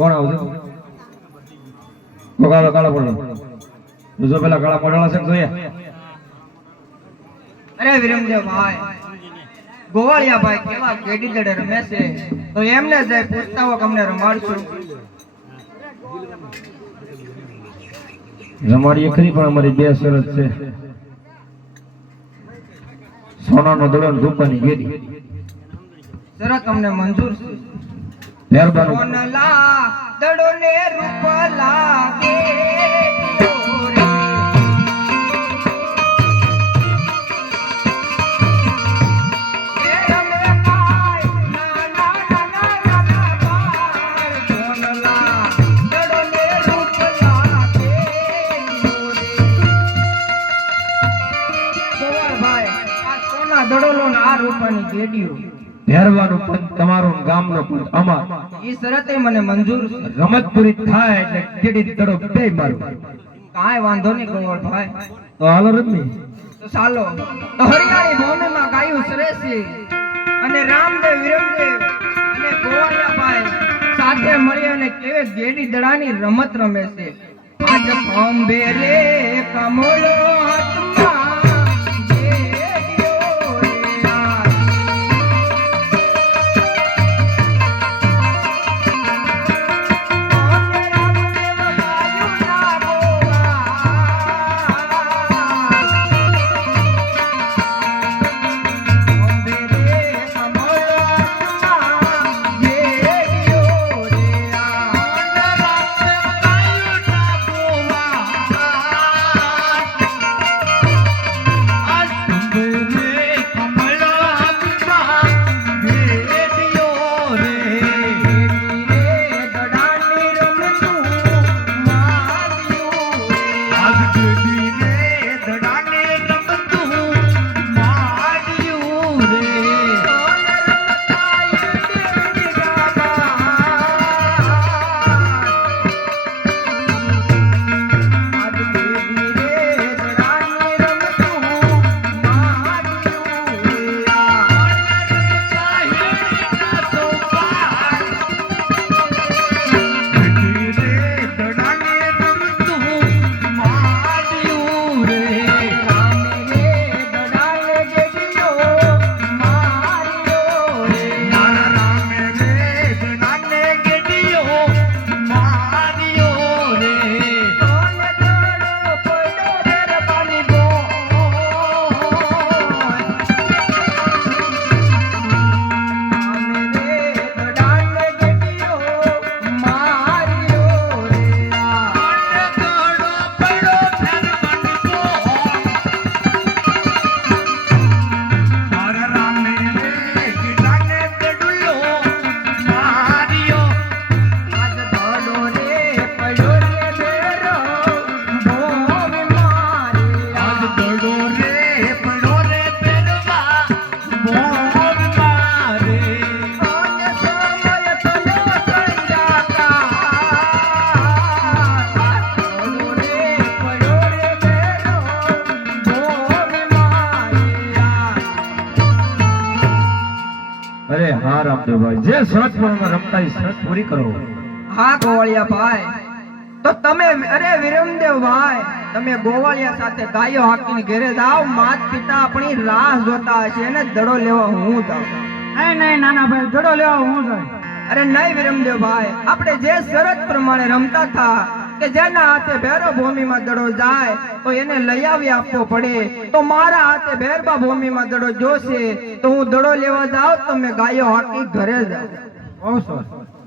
કોણ આવશે કાળા કાળા પડો જો પેલા કાળા પડવાળા છે જોઈએ અરે વિરમદેવ ભાઈ ગોવાળિયા ભાઈ કેવા ગેડી દડે રમે છે તો એમને જાય પૂછતા હો કે અમને રમાડશું રમાડીએ ખરી પણ અમારી બે શરત છે સોનાનો દડો ને રૂપાની ગેડી શરત અમને મંજૂર છે મહેરબાની સોનલા દડો ને રૂપલા દડોલો આ રૂપાની ગેડીઓ મહેરબાનું પદ તમારો ગામનો પદ અમાર ઈ શરતે મને મંજૂર છે રમત પૂરી થાય એટલે ગેડી દડો બે મારો કાંઈ વાંધો નહીં ગોવાળ ભાઈ તો હાલો રમી તો ચાલો તો હરિયાળી ભૂમિમાં ગાયું સરે છે અને રામદેવ વિરમદેવ અને ગોવાળિયા ભાઈ સાથે મળી અને કેવે ગેડી દડાની રમત રમે છે આજ ખંભે રે કમળો હાથમાં અરે હા રામદેવભાઈ જે શરત પર રમતા એ શરત પૂરી કરો હા ગોવાળિયા ભાઈ તો તમે અરે વિરમદેવ ભાઈ તમે ગોવાળિયા સાથે ગાયો હાકીને ઘરે જાવ માત પિતા આપણી રાહ જોતા હશે અને દડો લેવા હું જાઉં નહીં નાના ભાઈ દડો લેવા હું જાય અરે નહીં વિરમદેવ ભાઈ આપણે જે શરત પ્રમાણે રમતા હતા કે જેના હાથે ભેરો ભૂમિમાં દડો જાય તો એને લઈ આવી આપવો પડે તો મારા હાથે ભેરબા ભૂમિમાં દડો જોશે તો હું દડો લેવા જાઉં તમે ગાયો હાકી ઘરે જાવ બહુ સરસ